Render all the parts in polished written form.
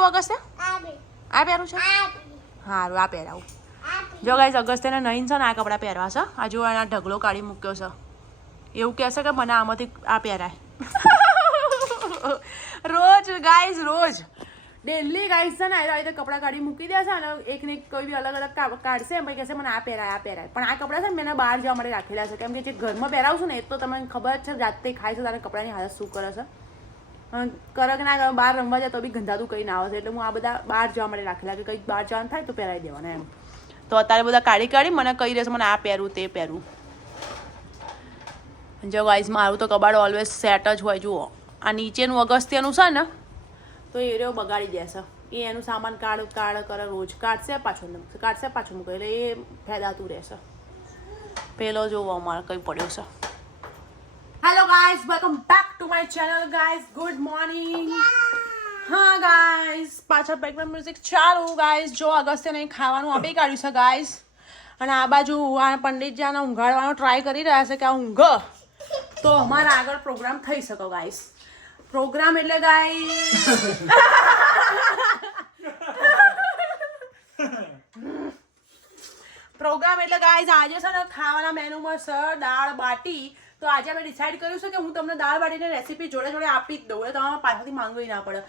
પહેરવું અગસ્ત્ય? આ પહેરવું છે? સારું, આ પહેરાવું. જો ગાઈસ અગસ્ત્યને નહીં છે ને આ કપડાં પહેરવા છે. આ જો એના ઢગલો કાઢી મૂક્યો છે. એવું કહેશે કે મને આમાંથી આ પહેરાય. રોજ ગાઈસ રોજ ડેલી ગાઈસ છે ને આ રીતે કપડાં કાઢી મૂકી દેશે અને એક ને કોઈ બી અલગ અલગ કાઢશે પછી કહેશે મને આ પહેરાય આ પહેરાય. પણ આ કપડાં છે ને મેં બહાર જવા માટે રાખેલા છે કેમ કે જે ઘરમાં પહેરાવશું ને એ તો તમને ખબર જ છે જાતે ખાય છે તારે કપડાની હાલત શું કરે છે. કરે કે ના બહાર રમવા જાય તો બી ગંધાતું કંઈ ના આવે છે એટલે હું આ બધા બહાર જવા માટે રાખેલા કે કંઈક બહાર જવાનું થાય તો પહેરાવી દેવાના એમ. તો અત્યારે બધા કાઢી મને કહી રહેશે મને આ પહેરવું તે પહેરવું. જો ગાઈસ મારું તો કબાડ ઓલવેઝ સેટ જ હોય. જુઓ આ નીચેનું અગસ્ત્યનું છે ને તો એ રહ્યો બગાડી દેશે. એ એનું સામાન કાઢ કરે રોજ કાઢશે પાછું મૂકે એટલે એ ફાયદાતું રહેશે. પેલો જોવો અમારે કંઈ પડ્યો છે. Hello guys, welcome back to my channel guys. Good morning. હા ગાઈસ, પાછળ બેકગ્રાઉન્ડ મ્યુઝિક ચાલુ. ગાઈસ જો અગસ્ત્યને ખાવાનું આપી કાઢ્યું છે ગાઈસ. અને આ બાજુ આ પંડિતજીને ઊંઘાડવાનો ટ્રાય કરી રહ્યા છે કે આ ઊંઘ તો અમારા આગળ પ્રોગ્રામ થઈ શકો ગાઈસ. પ્રોગ્રામ એટલે ગાઈસ પ્રોગ્રામ એટલે ગાઈસ આજે છે ને ખાવાના મેનુમાં છે દાળ બાટી. તો આજે અમે ડિસાઈડ કર્યું છે કે હું તમને દાળ બાટીની રેસીપી જોડે જોડે આપી જ દઉં એટલે તમારે પાછળથી માંગવી ના પડે.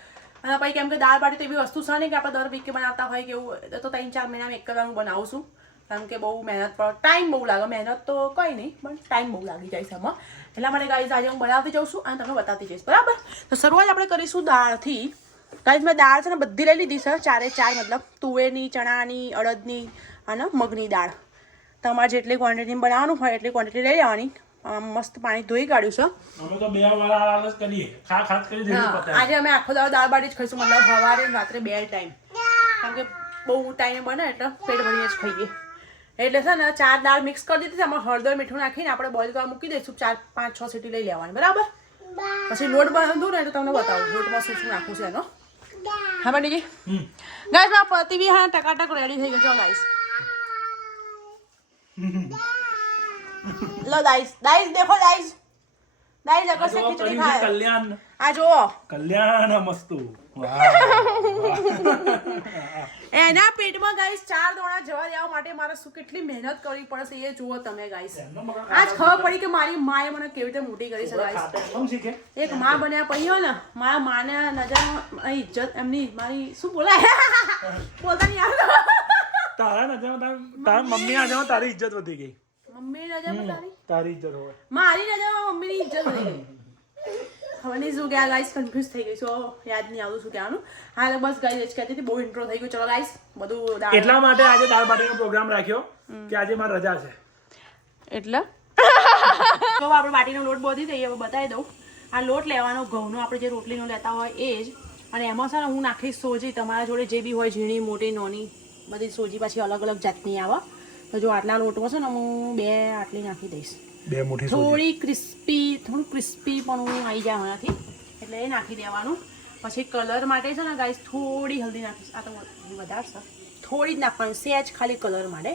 અને પછી કેમ કે દાળ બાટી તો એવી વસ્તુ છે ને કે આપણે દર વીકે બનાવતા હોય કે એવું તો 3-4 મહિનામાં એક વાર હું બનાવું છું. કારણ કે બહુ મહેનત પડે, ટાઈમ બહુ લાગે. મહેનત તો કંઈ નહીં પણ ટાઈમ બહુ લાગી જાય છે એમાં. એટલા માટે ગાઈઝ આજે હું બનાવતી જાઉં છું અને તમને બતાવતી જઈશ બરાબર. તો શરૂઆત આપણે કરીશું દાળથી. ગાઈઝ મેં દાળ છે ને બધી લઈ લીધી છે 4 મતલબ તુવેરની, ચણાની, અડદની અને મગની દાળ. તમારે જેટલી ક્વોન્ટિટીમાં બનાવવાનું હોય એટલી ક્વોન્ટિટી લઈ લેવાની. મસ્ત પાણી ધોઈ કાઢ્યું છે. અમે તો 2 વાર આલસ કરીએ ખાસ કરી દેવું પતાય. આજે અમે આખો દાળ બાટી જ ખાઈશું મતલબ સવારે રાત્રે 2 ટાઈમ. કારણ કે બહુ ટાઈમે બને એટલે પેટ ભરીને જ ખાઈએ. એટલે છે ને 4 દાળ મિક્સ કરી દીધી. આમાં હળદર મીઠું નાખીને આપણે બોઇલ કરવા મૂકી દઈશું. 4-5-6 સીટી લઈ લેવાની બરાબર. પછી લોટ બાંધું ને તો તમને બતાવું લોટમાં શું નાખવું છે એનો. હા પંડિતજી ગાઈસ મારા પતિ બી હા ટકાટક રેડી થઈ ગયો છો ગાઈસ. લો દાઈસ દેખો દાઈસ અગર સે ખીચડી ખાય કલ્યાણ. આ જો કલ્યાણ મસ્તુ. એના પેટમાં ગાઈસ 4 દોણા જવા દેવા માટે મારે શું કેટલી મહેનત કરવી પડશે એ જુઓ તમે ગાઈસ. આજ ખબર પડી કે મારી માએ મને કેવી રીતે મોટી કરી છે ગાઈસ. એક માં બન્યા પછી હોય ને મારા માને નજરમાં ઇજ્જત એમની મારી શું બોલાય બોલતા નહીં આવડે. તારા નજરમાં તારા મમ્મી નજરમાં તારી ઇજ્જત વધી ગઈ. મમ્મી નજરમાં તારી ઇજ્જત હોય. મારી નજરમાં મમ્મીની ઇજ્જત વધી ગઈ. હવે નહીં શું ગયા ગાઈસ કન્ફ્યુઝ થઈ ગઈ છો યાદ નહીં આવતું શું કહેવાનું. હા બસ ગાઈસ જ કહેતી હતી બહુ ઇન્ટ્રો થઈ ગયો. ચલો ગાઈસ બધું એટલા માટે આજે દાળ બાટીનો પ્રોગ્રામ રાખ્યો કે આજે મારી રજા છે એટલે તો આપણે બાટીનો લોટ બોધી દઈએ. હવે બતાવી દઉં આ લોટ લેવાનો ઘઉંનો આપણે જે રોટલીનો લેતા હોય એ જ. અને એમાં છે ને હું નાખીશ સોજી. તમારા જોડે જે બી હોય ઝીણી મોટી નાની બધી સોજી પાછી અલગ અલગ જાતની આવે. તો જો આટલા લોટમાં છે ને હું 2 આટલી નાખી દઈશ. 2 મુઠ્ઠી થોડું ક્રિસ્પી પણ હું આવી જાય એનાથી એટલે એ નાખી દેવાનું. પછી કલર માટે છે ને ગાઈસ થોડી હલ્દી નાખીશ. આ તો વધારે છે થોડી જ નાખવાની સહેજ ખાલી કલર માટે.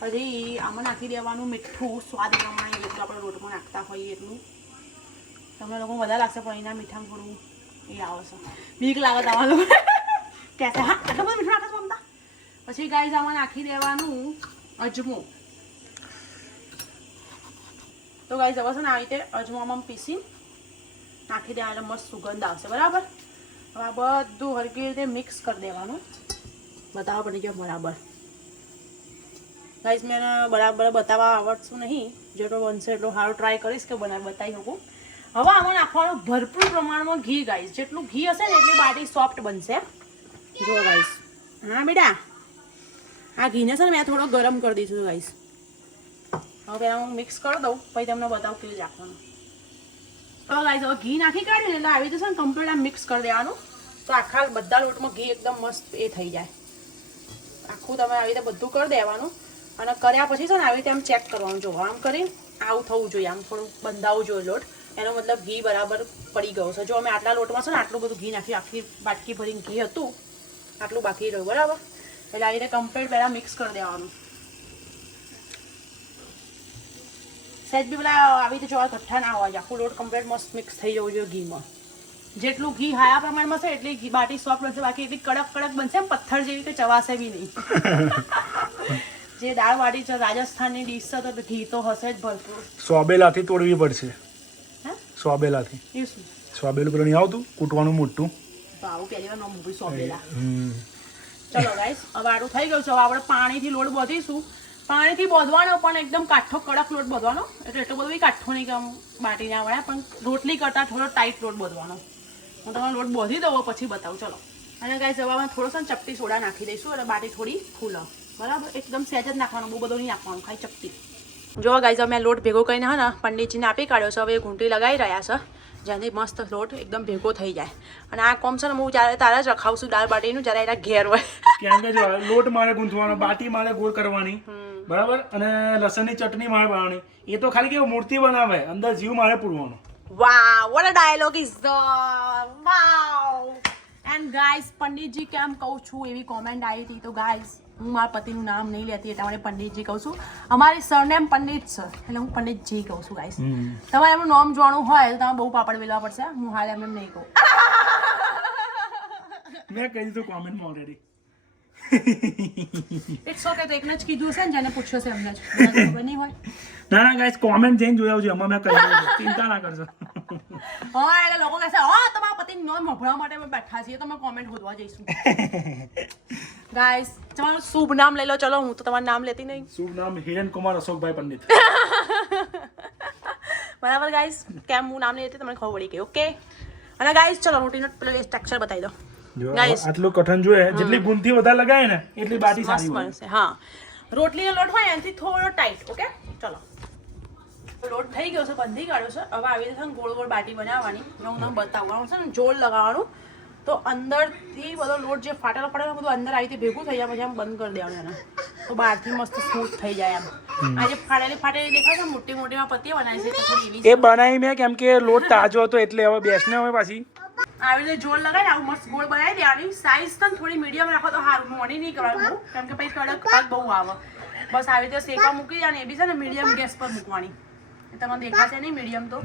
પછી આમાં નાખી દેવાનું મીઠું સ્વાદ પ્રમાણે જેટલું આપણે રોટમાં નાખતા હોઈએ એટલું. તમને લોકો વધારે લાગશે પણ એના મીઠામાં થોડું એ આવે છે બીક લાગે તમારા લોકો કહેશે હા આટલું બધું મીઠું નાખે મમતા. પછી ગાઈસ આમાં નાખી દેવાનું અજમો. તો ગાઈસ હવે છે ને આવી રીતે અજમામાં પીસી નાખી દેવા એટલે મસ્ત સુગંધ આવશે બરાબર. હવે આ બધું હરકી રીતે મિક્સ કરી દેવાનું. બતાવવા પડી ગયો બરાબર. ગાઈસ મેં બરાબર બતાવવા આવડતું નહીં. જેટલો બનશે એટલો સારો ટ્રાય કરીશ કે બતાવી શકું. હવે આમાં નાખવાનું ભરપૂર પ્રમાણમાં ઘી ગાઈસ. જેટલું ઘી હશે ને એટલી બાટી સોફ્ટ બનશે. જો ગાઈસ હા બેટા આ ઘીને છે ને મેં થોડો ગરમ કરી દીધું ગાઈસ. હવે હું મિક્સ કરી દઉં પછી તમને બતાવું કેવી રાખવાનું. તો ગાઈસ હવે ઘી નાખી કાઢીને એટલે આવી રીતે છે ને કમ્પ્લીટ આમ મિક્સ કરી દેવાનું. તો આખા બધા લોટમાં ઘી એકદમ મસ્ત એ થઈ જાય. આખું તમે આવી રીતે બધું કરી દેવાનું. અને કર્યા પછી છે ને આવી રીતે આમ ચેક કરવાનું. જો આમ કરીને આવું થવું જોઈએ. આમ થોડું બંધાવવું જોઈએ લોટ. એનો મતલબ ઘી બરાબર પડી ગયો છે. જો અમે આટલા લોટમાં છે ને આટલું બધું ઘી નાખ્યું. આખી બાટકી ભરીને ઘી હતું આટલું બાકી રહ્યું બરાબર. એટલે આવી રીતે કમ્પ્લીટ પહેલાં મિક્સ કરી દેવાનું. સહેજ બી પેલા આવી રીતે જોવા કઠ્ઠા ના હોય. આખું લોટ કમ્પ્લીટ મસ્ત મિક્સ થઈ જવું જોઈએ ઘીમાં. જેટલું ઘી હાયા પ્રમાણમાં છે એટલી ઘી બાટી સોફ્ટ બનશે, બાકી એટલી કડક કડક બનશે એમ પથ્થર જેવી કે ચવાશે બી નહીં. જે દાળ બાટી છે રાજસ્થાનની ડીશ છે તો ઘી તો હશે જ ભરપૂર. સોબેલાથી તોડવી પડશે. હે સોબેલાથી. એ શું? સોબેલું પેલું નહીં આવતું કૂટવાનું મોટું. તો આવું પહેલી વાર નામ મૂકી સોબેલા. ચલો ગાઈસ હવે આટલું થઈ ગયું છે. હવે આપણે પાણીથી લોટ બાંધીશું. પાણીથી બાંધવાનો પણ એકદમ કાઠો કડક લોટ બાંધવાનો, એટલે એટલો બધો બી કાઠો નહીં કે આમ બાટી ના વળે, પણ રોટલી કરતાં થોડો ટાઈટ લોટ બાંધવાનો. હું તમને લોટ બાંધી દઉં પછી બતાવું. ચલો અને ગાઈસ હવે અમે થોડો છે ચપટી સોડા નાખી દઈશું એટલે બાટી થોડી ફૂલો. બરાબર, એકદમ સહેજ જ નાખવાનું, બહુ બધું નહીં નાખવાનું, ખાલી ચપટી. જો ગાઈસ અમે લોટ ભેગો કરીને હે ને પંડિતજીને આપી કાઢ્યો છે. હવે ઘૂંટી લગાવી રહ્યા છે જેનાથી મસ્ત લોટ એકદમ ભેગો થઈ જાય. અને આ કોમ છે ને હું જ્યારે તારા જ રખાવશું દાળ બાટીનું જ્યારે એના ઘેર હોય. કેમ કે જો લોટ મારે ગૂંથવાનો, બાટી મારે ગોળ કરવાની, બરાબર, અને લસણની ચટણી મારે બનાવવાની. એ તો ખાલી કેવું મૂર્તિ બનાવે, અંદર જીવ મારે પૂરવાનો. Wow, what a dialogue is that! Wow! And guys, પંડિતજી કેમ કહું છું એવી કોમેન્ટ આવી હતી, તો ગાઈઝ હું મારા પતિનું નામ નહીં લેતી એટલે મારે પંડિતજી કહું છું. અમારી સરનેમ પંડિત છે એટલે હું પંડિતજી કહું છું ગાઈઝ. તમારે એમનું નામ જોવાનું હોય તો તમે બહુ પાપડ વેલવા પડશે. હું હાલ એમ નહીં કહું. મેં કહી દીધું કોમેન્ટમાં ઓલરેડી. ઇટ્સ ઓકે, તો એકને જ કીધું છે ને જેને પૂછ્યો છે એમને જ, મને ખબર નહીં હોય. ના ના ગાઈસ, કોમેન્ટ જઈને જોઈ આવજો, એમાં મેં કહી દીધું, ચિંતા ના કરશો. હા એટલે લોકો કહેશે હા તમારા પતિનું નામ સાંભળવા માટે અમે બેઠા છીએ, તો અમે કોમેન્ટ શોધવા જઈશું. ગાઈસ તમારું શુભ નામ લઈ લો. ચલો હું તો તમારું નામ લેતી નહીં. શુભ નામ હિરેન કુમાર અશોકભાઈ પંડિત. બરાબર ગાઈસ, કેમ હું નામ નહીં લેતી તમને ખબર પડી ગઈ. ઓકે અને ગાઈસ ચલો રોટીનો પેલો સ્ટ્રક્ચર બતાવી દો. ગાઈસ આટલું કઠણ જોઈએ, જેટલી ગુંથી વધારે લગાય ને એટલી બાટી સારી બનશે. હા, રોટલીનો લોટ હોય એનાથી થોડો ટાઈટ. ઓકે ચલો લોટ થઈ ગયો છે, બંધી કાઢ્યો છે. હવે આવી રીતે ગોળ ગોળ બાટી બનાવવાની. હું તમને બતાવવાનું છે ને જોર લગાવવાનું, તો અંદરથી બધો લોટ જે ફાટેલો ફાટેલો બધું અંદર આવી રીતે ભેગું થઈ જાય, પછી આમ બંધ કરી દેવાનું એને, તો બહારથી મસ્ત સ્મૂથ થઈ જાય. એમ આજે ફાટેલી દેખાય છે મોટી મોટીમાં પત્તી બનાવી છે તો થોડી એવી એ બનાવી મેં, કેમ કે લોટ તાજો હતો એટલે હવે બેસને હવે પાછી આવી રીતે જોર લગાવીને આવું મસ્ત ગોળ બનાવી દેવાની. સાઈઝ તો થોડી મીડિયમ રાખો તો સારું, મોડી નહીં કરવાનું કેમ કે પછી કડક ભાગ બહુ આવે. બસ આવી રીતે શેકવા મૂકી દેવાની. એ બી છે ને મીડિયમ ગેસ પર મૂકવાની. તમને દેખાશે નહીં મીડિયમ તો,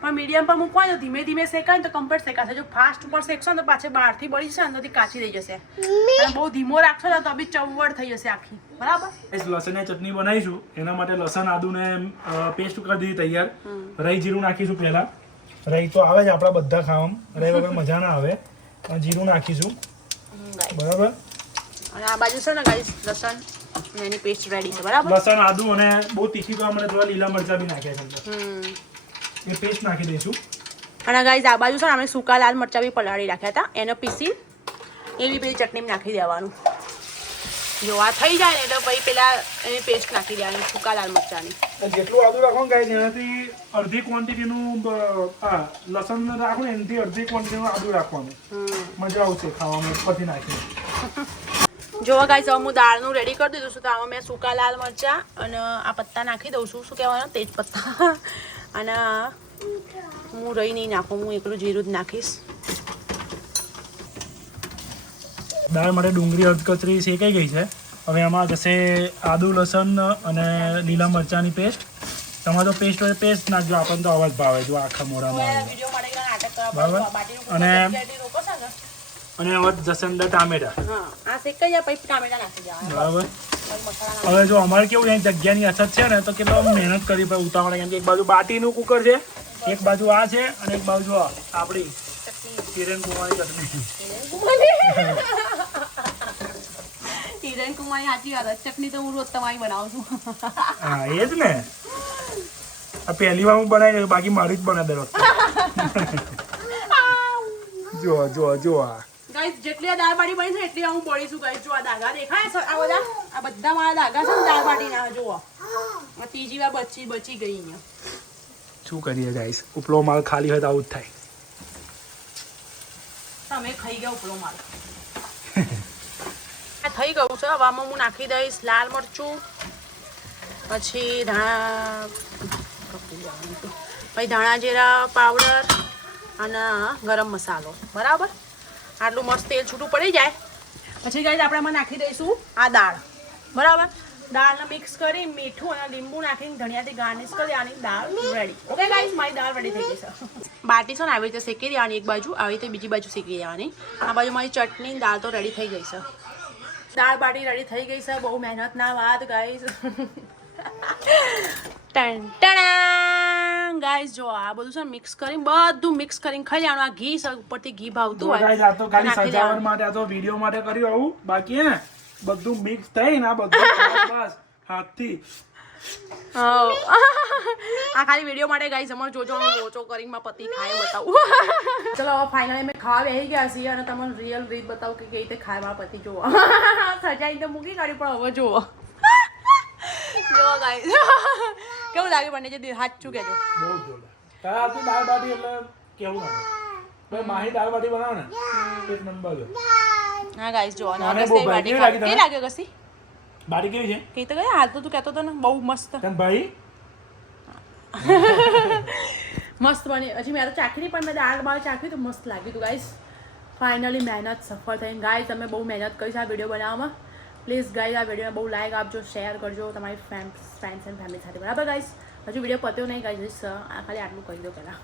પણ મીડિયમ પર મૂકવાનું, ધીમે ધીમે શેકાય ને તો કમ્પ્લીટ શેકાશે. જો ફાસ્ટ ઉપર શેકશો ને તો પાછી બહારથી બળી જશે, અંદરથી કાચી થઈ જશે. અને બહુ ધીમો રાખશો ને તો બી ચવડ થઈ જશે આખી. બરાબર, લસણની ચટણી બનાવીશું, એના માટે લસણ આદુને પેસ્ટ કરી દીધી તૈયાર. રાઈ જીરું નાખીશું પહેલા. રાઈ તો આવે જ આપણા બધા ખાવામાં, રાઈ વગર મજા ના આવે. જીરું નાખીશું, બરાબર. અને આ બાજુ છે ને ગાઈસ લસણ એની પેસ્ટ રેડી છે. બરાબર, લસણ આદુ અને બહુ તીખી કરવા માટે થોડા લીલા મરચા બી નાખ્યા છે, એ પેસ્ટ નાખી દઈશું. અને ગાઈસ આ બાજુ છે ને અમે સૂકા લાલ મરચા બી પલાળી રાખ્યા હતા, એને પીસી એવી પેલી ચટણી નાખી દેવાનું. જો આ થઈ જાય ને એટલે પછી પેલા એની પેસ્ટ નાખી દેવાની સૂકા લાલ મરચાની. જેટલું આદુ રાખવાનું ગાઈસ એનાથી અડધી ક્વોન્ટિટીનું લસણ રાખો ને એનાથી અડધી ક્વોન્ટિટીનું આદુ રાખવાનું. મજા આવશે ખાવામાં ઉપરથી નાખીને. જો ગાઈસ હવે હું દાળનું રેડી કરી દીધું છું, તો આમાં મેં સૂકા લાલ મરચાં અને આ પત્તા નાખી દઉં છું. શું કહેવાનું, તેજ પત્તા. અને હું રહી નહીં નાખું, હું એકલું જીરું જ નાખીશ. દાળ માટે ડુંગળી અધકચરી શેકાઈ ગઈ છે. હવે આમાં જશે આદુ લસણ અને લીલા મરચાંની પેસ્ટ. તમારે તો પેસ્ટ હોય પેસ્ટ નાખજો, આપણને તો અવાજ ભાવે જો આખા મોઢામાં. બરાબર, અને હવે જશે અંદર ટામેટા. બરાબર. હવે જો અમારે કેવું અહીં જગ્યાની અછત છે ને, તો કેટલો મહેનત કરી પડે ઉતાવળે, કેમ કે એક બાજુ બાટીનું કુકર છે, એક બાજુ આ છે, અને એક બાજુ આપણી હિરેન કુમારી ચટણી. હિરેન કુમારી સાચી વાત, ચટણી તો હું રોજ તમારી બનાવું છું. હા એ જ ને, આ પહેલી વાર હું બનાવી, બાકી મારી જ બને દર વખતે. જો જો જો ગાઈસ જેટલી આ દાળ બાટી બની છે એટલી હું બોલીશું. ગાઈસ જો આ દાગા દેખાય છે, આ બધા મારા દાગા છે ને દાળ બાટી ના. જુઓ આ ત્રીજી વાર બચી ગઈ અહીંયા. શું કરીએ ગાઈસ, ઉપલો માલ ખાલી હોય તો આવું જ થાય. તમે ખાઈ ગયા ઉપલો માલ. આ થઈ ગયું છે. હવે આમાં હું નાખી દઈશ લાલ મરચું, પછી ધાણા જીરા પાવડર અને ગરમ મસાલો. બરાબર, આટલું મસ્ત તેલ છૂટું પડી જાય પછી ગાઈસ આપણે આમાં નાખી દઈશું આ દાળ. બરાબર, દાળને મિક્સ કરી મીઠું અને લીંબુ નાખીને ધનિયાથી ગાર્નિશ કરી આની દાળ રેડી. ઓકે ગાઈસ, મારી દાળ રેડી થઈ ગઈ છે. બાટી છે ને આવી રીતે શેકી દેવાની, એક બાજુ આવી રીતે બીજી બાજુ શેકી દેવાની. આ બાજુ મારી ચટણી દાળ તો રેડી થઈ ગઈ છે. દાળ બાટી રેડી થઈ ગઈ છે બહુ મહેનતના બાદ ગાઈસ. ગાઈસ જો આ બધું છે મિક્સ કરીને બધું મિક્સ કરીને ખાઈ લેવાનું. આ ઘી છે ઉપરથી ઘી ભાવતું હોય. ગાઈસ આ તો ખાલી સજાવટ માટે, આ તો વિડિયો માટે કર્યું આવું. બાકી હે બધું મિક્સ થઈને આ બધું બસ હાથથી. આ ખાલી વિડીયો માટે ગાઈસ અમાર જોજો લોચો કરીને માં પતિ ખાય બતાવું. ચલો હવે ફાઇનલી અમે ખાવા બેસી ગયા છીએ અને તમને રિયલ રીત બતાવું કે કેવી રીતે ખાય મારા પતિ જોવો. સજાઈ તો મૂકી કાઢી પણ હવે જોવો. જો ગાઈસ કેવું લાગે મને જે સાચું કહેજો. બહુ જોરદાર. તારા હાથની દાળ બાટી એટલે કેવું લાગે? ભાઈ માહી દાળ બાટી બનાવો ને એક નંબર છે. હા ગાઈસ જો અને મને અગસ્તી બહુ બાટી ભાઈ કેવી લાગે અગસ્તી? બાટી કેવી છે? કઈ તો ગયા હાલ તો તું કહેતો હતો ને બહુ મસ્ત તન ભાઈ મસ્ત બની. હજી મેં તો ચાખી નહીં પણ મેં દાળ બાળ ચાખ્યું તો મસ્ત લાગ્યું હતું ગાઈસ. ફાઇનલી મહેનત સફળ થઈને ગાઈસ તમે બહુ મહેનત કરી છે આ વિડીયો બનાવવામાં. પ્લીઝ ગાઈસ આ વિડીયોને બહુ લાઈક આપજો, શેર કરજો તમારી ફ્રેન્ડ્સ એન્ડ ફેમિલી સાથે. બરાબર ગાઈસ? હજુ વિડીયો પત્યો નહીં ગાઈસ, આ ખાલી આટલું કહી દો પહેલાં.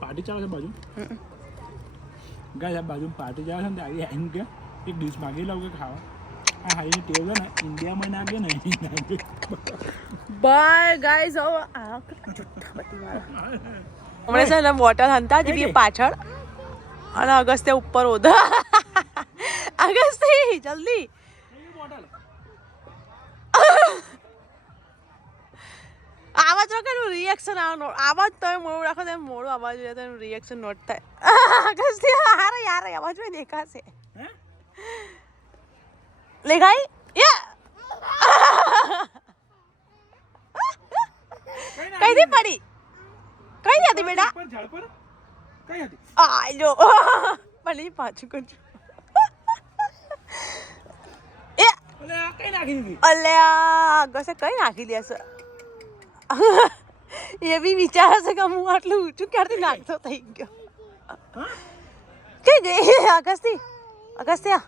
પાર્ટી ચાલે છે બાજુ. ગાઈસ આ બાજુ પાર્ટી ચાલે છે ને આવી એમ કે એક ડીશ માગી લઉં કે ખાવા. આ હારીની ટેવ છે ને ઇન્ડિયામાં નાખે ને અહીં નાખે. Bye guys. હવે આ કેટલું જુઠ્ઠા બધી મારા હમણાં છે ને બોટલ હંતા જ પાછળ અને અગસ્ત્ય ઉપર ઓધા. અગસ્તી જલ્દી આવાજ રાખો એનું રિએક્શન આવાજ તમે મોડું રાખો તો મોડું આવાજ જોઈએ તો એનું રિએક્શન નોટ થાય. અગસ્તી હારે યાર આવાજ હોય દેખાશે લેખાઈ કઈ દી પડી કઈ દી હતી બેટા? કઈ હતી? આ જો ભલે પાછું કરજો. અલે આ કઈ નાખી દીધી? અલ્યા ગસે કઈ નાખી દેશે. એ બી વિચારે છે કે હું આટલું ઊંચું ક્યારથી નાખતો થઈ ગયો. કઈ ગઈ અગસ્તી? અગસ્ત્યા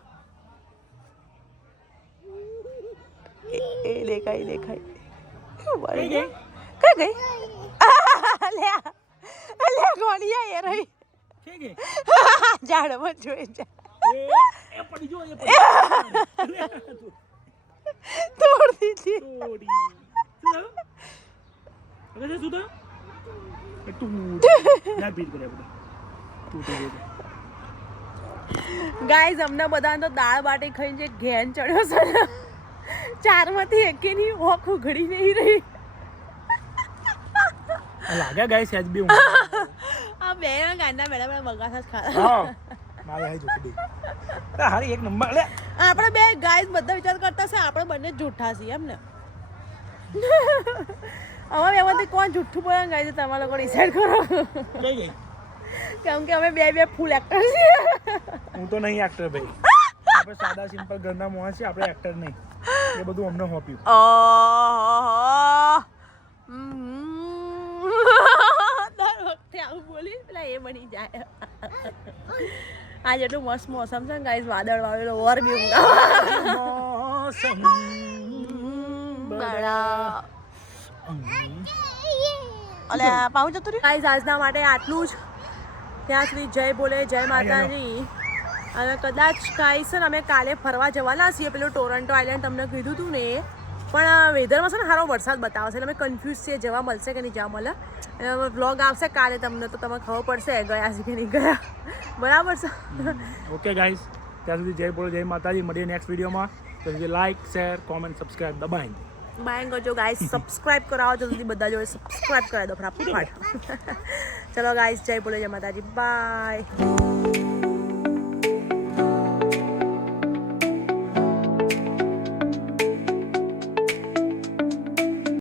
એ દેખાય દેખાય કઈ ગઈ? કઈ ગઈ? અલ્યા અલ્યા ગોળિયા એ રહી કઈ ગઈ? ઝાડમાં જોઈ જા એ પડી જો એ તોડ દીધી. પડી અગર શું તો તું ના બીટ કરે બધા તૂટી ગયો. ગાઈઝ અમને બધાને તો દાળ બાટી ખાઈને જે ઘેન ચડ્યો છે ને 4 માંથી એકેની ઓખ ઉઘડી નહીં રહી. લાગે ગાઈસ આજ બી આ બે ગાંડા મેળા મેળા બગાસા જ ખાતા. હા મારે હાઈ જોતી દે. હારી એક નંબર લે. આપણે બે ગાઈઝ બધા વિચાર કરતા છે આપણે બંને જૂઠા છીએ એમ ને. હવે એમાંથી કોણ જૂઠું બોલે ગાઈઝ તમારા લોકો ડિસાઈડ કરો. કઈ ગઈ? કેમ કે અમે બે ફૂલ એક્ટર છીએ. હું તો નહીં એક્ટર ભાઈ. આપણે સાદા સિમ્પલ ઘરના માણસ છીએ, આપણે એક્ટર નહીં. એ બધું અમને હોપ્યું. દર વખતે આવું બોલી પેલા એ બની જાય. આજે એટલું મસ્ત મોસમ છે ને ગાઈસ, વાદળ વાવેલો ઓર બી મોસમ બડા અલે પાઉં જતું રહ્યું. ગાઈસ આજના માટે આટલું જ. ત્યાં સુધી જય બોલે જય માતાજી. અને કદાચ ગાઈસ છે ને અમે કાલે ફરવા જવાના છીએ પેલું ટોરન્ટો આઇલેન્ડ તમને કીધું હતું ને, પણ વેધરમાં છે ને સારો વરસાદ બતાવશે એટલે અમે કન્ફ્યુઝ છીએ જવા મળશે કે નહીં જવા મળે. વ્લોગ આવશે કાલે તમને તો તમને ખબર પડશે ગયા છે કે નહીં ગયા. બરાબર છે? ઓકે ગાઈસ, ત્યાં સુધી જય બોલો જય માતાજી. મળીએ નેક્સ્ટ વિડીયોમાં. ત્યાં સુધી લાઈક શેર કોમેન્ટ સબસ્ક્રાઈબ દબાઈને બાય કરજો ગાઈસ. સબસ્ક્રાઇબ કરાવો જલ્દી બધા જોડે સબસ્ક્રાઇબ કરાવી દો ફટાફટ. ચલો ગાઈસ, જય બોલે જય માતાજી. બાય.